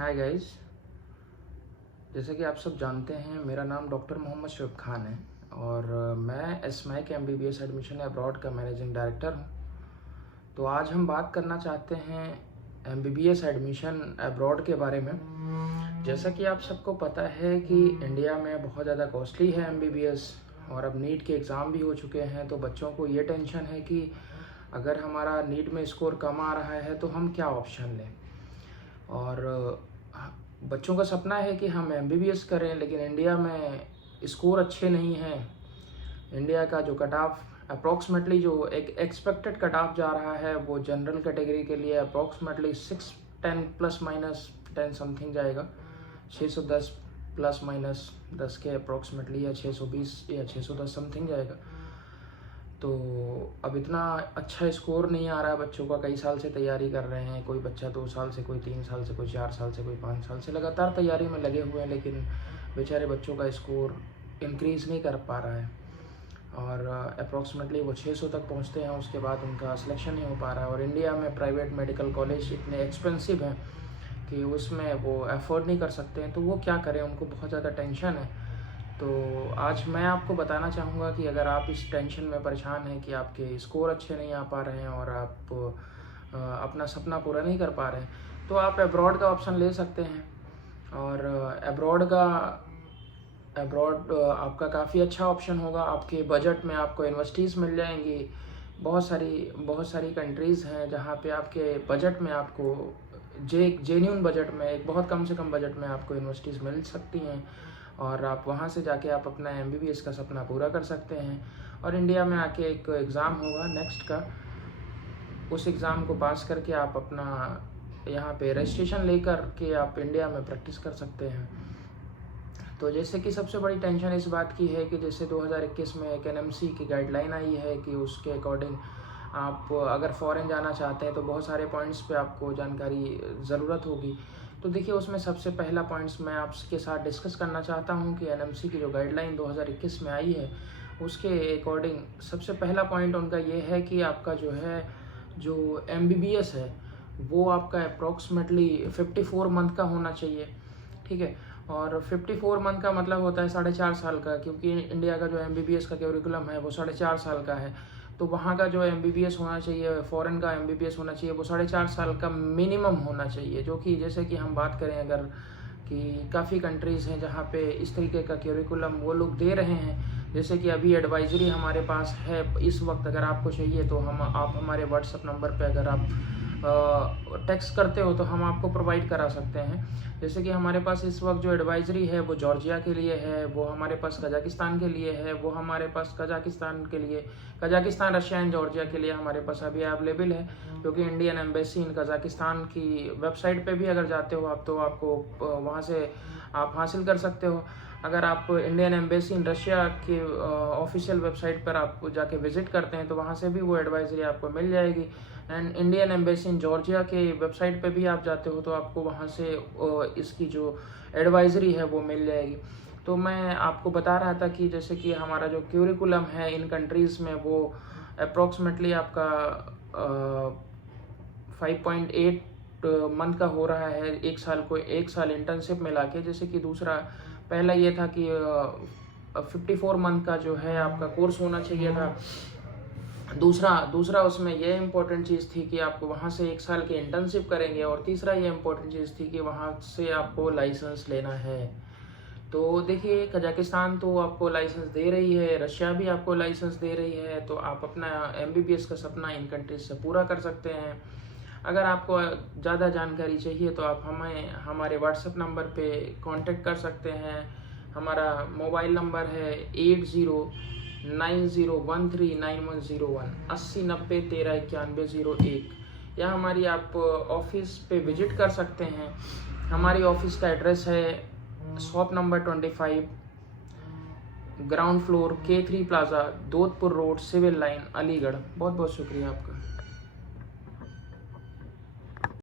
Hi guys. जैसे कि आप सब जानते हैं, मेरा नाम डॉक्टर मोहम्मद शुएब खान है और मैं एसमाइक MBBS एडमिशन अब्रॉड का मैनेजिंग डायरेक्टर हूं। तो आज हम बात करना चाहते हैं MBBS एडमिशन अब्रॉड के बारे में। जैसा कि आप सबको पता है कि इंडिया में बहुत ज़्यादा कॉस्टली है MBBS और अब नीट के एग्ज़ाम भी हो चुके हैं। तो बच्चों को ये टेंशन है कि अगर हमारा नीट में स्कोर कम आ रहा है तो हम क्या ऑप्शन लें। और बच्चों का सपना है कि हम MBBS करें, लेकिन इंडिया में स्कोर अच्छे नहीं हैं। इंडिया का जो कट ऑफ अप्रॉक्सीमेटली जो एक एक्सपेक्टेड कट ऑफ जा रहा है वो जनरल कैटेगरी के लिए अप्रॉक्सीमेटली 610 प्लस माइनस 10 समथिंग जाएगा, 610 प्लस माइनस 10 के अप्रॉक्सीमेटली, या 620 या 610 समथिंग जाएगा। तो अब इतना अच्छा स्कोर नहीं आ रहा है बच्चों का। कई साल से तैयारी कर रहे हैं, कोई बच्चा 2 साल से, कोई 3 साल से, कोई 4 साल से, कोई 5 साल से लगातार तैयारी में लगे हुए हैं, लेकिन बेचारे बच्चों का स्कोर इंक्रीज़ नहीं कर पा रहा है और अप्रॉक्सीमेटली वो 600 तक पहुंचते हैं, उसके बाद उनका सिलेक्शन नहीं हो पा रहा है। और इंडिया में प्राइवेट मेडिकल कॉलेज इतने एक्सपेंसिव हैं कि उसमें वो अफोर्ड नहीं कर सकते हैं। तो वो क्या करें, उनको बहुत ज़्यादा टेंशन है। तो आज मैं आपको बताना चाहूँगा कि अगर आप इस टेंशन में परेशान हैं कि आपके स्कोर अच्छे नहीं आ पा रहे हैं और आप अपना सपना पूरा नहीं कर पा रहे हैं, तो आप अब्रॉड का ऑप्शन ले सकते हैं। और अब्रॉड आपका काफ़ी अच्छा ऑप्शन होगा। आपके बजट में आपको यूनिवर्सिटीज़ मिल जाएंगी। बहुत सारी कंट्रीज़ हैं जहाँ पे आपके बजट में आपको जेन्यून बजट में, एक बहुत कम से कम बजट में आपको यूनिवर्सिटीज़ मिल सकती हैं और आप वहाँ से जाके आप अपना MBBS का सपना पूरा कर सकते हैं। और इंडिया में आके एक एग्ज़ाम होगा नेक्स्ट का, उस एग्ज़ाम को पास करके आप अपना यहाँ पे रजिस्ट्रेशन लेकर के आप इंडिया में प्रैक्टिस कर सकते हैं। तो जैसे कि सबसे बड़ी टेंशन इस बात की है कि जैसे 2021 में एक NMC की गाइडलाइन आई है कि उसके अकॉर्डिंग आप अगर फ़ॉरेन जाना चाहते हैं तो बहुत सारे पॉइंट्स पे आपको जानकारी ज़रूरत होगी। तो देखिए, उसमें सबसे पहला पॉइंट्स मैं आपके साथ डिस्कस करना चाहता हूं कि NMC की जो गाइडलाइन 2021 में आई है उसके अकॉर्डिंग सबसे पहला पॉइंट उनका ये है कि आपका जो MBBS है वो आपका अप्रॉक्सीमेटली 54 मंथ का होना चाहिए। ठीक है, और 54 मंथ का मतलब होता है 4.5 साल का, क्योंकि इंडिया का जो MBBS का कैरिकुलम है वो 4.5 साल का है। तो वहाँ का जो MBBS होना चाहिए, फ़ॉरेन का MBBS होना चाहिए, वो 4.5 साल का मिनिमम होना चाहिए। जो कि जैसे कि हम बात करें अगर कि काफ़ी कंट्रीज़ हैं जहाँ पे इस तरीके का कैरिकुलम वो लोग दे रहे हैं। जैसे कि अभी एडवाइजरी हमारे पास है इस वक्त, अगर आपको चाहिए तो आप हमारे व्हाट्सएप नंबर पे अगर आप टेक्स्ट करते हो तो हम आपको प्रोवाइड करा सकते हैं। जैसे कि हमारे पास इस वक्त जो एडवाइजरी है वो जॉर्जिया के लिए है, वो हमारे पास कजाकिस्तान के लिए है, वो हमारे पास कजाकिस्तान, रशिया एंड जॉर्जिया के लिए हमारे पास अभी अवेलेबल है। क्योंकि इंडियन एम्बेसी इन कजाकिस्तान की वेबसाइट पे भी अगर जाते हो आप तो आपको वहाँ से आप हासिल कर सकते हो। अगर आप इंडियन एम्बेसी इन रशिया के ऑफिशियल वेबसाइट पर आप जाके विजिट करते हैं तो वहाँ से भी वो एडवाइजरी आपको मिल जाएगी। And Indian embassy in Georgia के वेबसाइट पे भी आप जाते हो तो आपको वहाँ से इसकी जो एडवाइजरी है वो मिल जाएगी। तो मैं आपको बता रहा था कि जैसे कि हमारा जो क्यूरिकुलम है इन कंट्रीज़ में वो अप्रॉक्सीमेटली आपका 5.8 मंथ का हो रहा है, एक साल इंटर्नशिप में लाके। जैसे कि दूसरा, पहला ये था कि 54 मंथ का जो है आपका कोर्स होना चाहिए था। दूसरा उसमें यह इम्पोर्टेंट चीज़ थी कि आपको वहाँ से 1 साल की इंटर्नशिप करेंगे, और तीसरा ये इम्पोर्टेंट चीज़ थी कि वहाँ से आपको लाइसेंस लेना है। तो देखिए, कजाकिस्तान तो आपको लाइसेंस दे रही है, रशिया भी आपको लाइसेंस दे रही है, तो आप अपना MBBS का सपना इन कंट्रीज से पूरा कर सकते हैं। अगर आपको ज़्यादा जानकारी चाहिए तो आप हमें हमारे व्हाट्सएप नंबर पे कांटेक्ट कर सकते हैं। हमारा मोबाइल नंबर है 8090139101, 8090139101, या हमारी आप ऑफिस पे विजिट कर सकते हैं। हमारी ऑफिस का एड्रेस है shop number 25, ground floor K3 plaza, Dodhpur road, civil line, Aligarh. बहुत बहुत शुक्रिया आपका।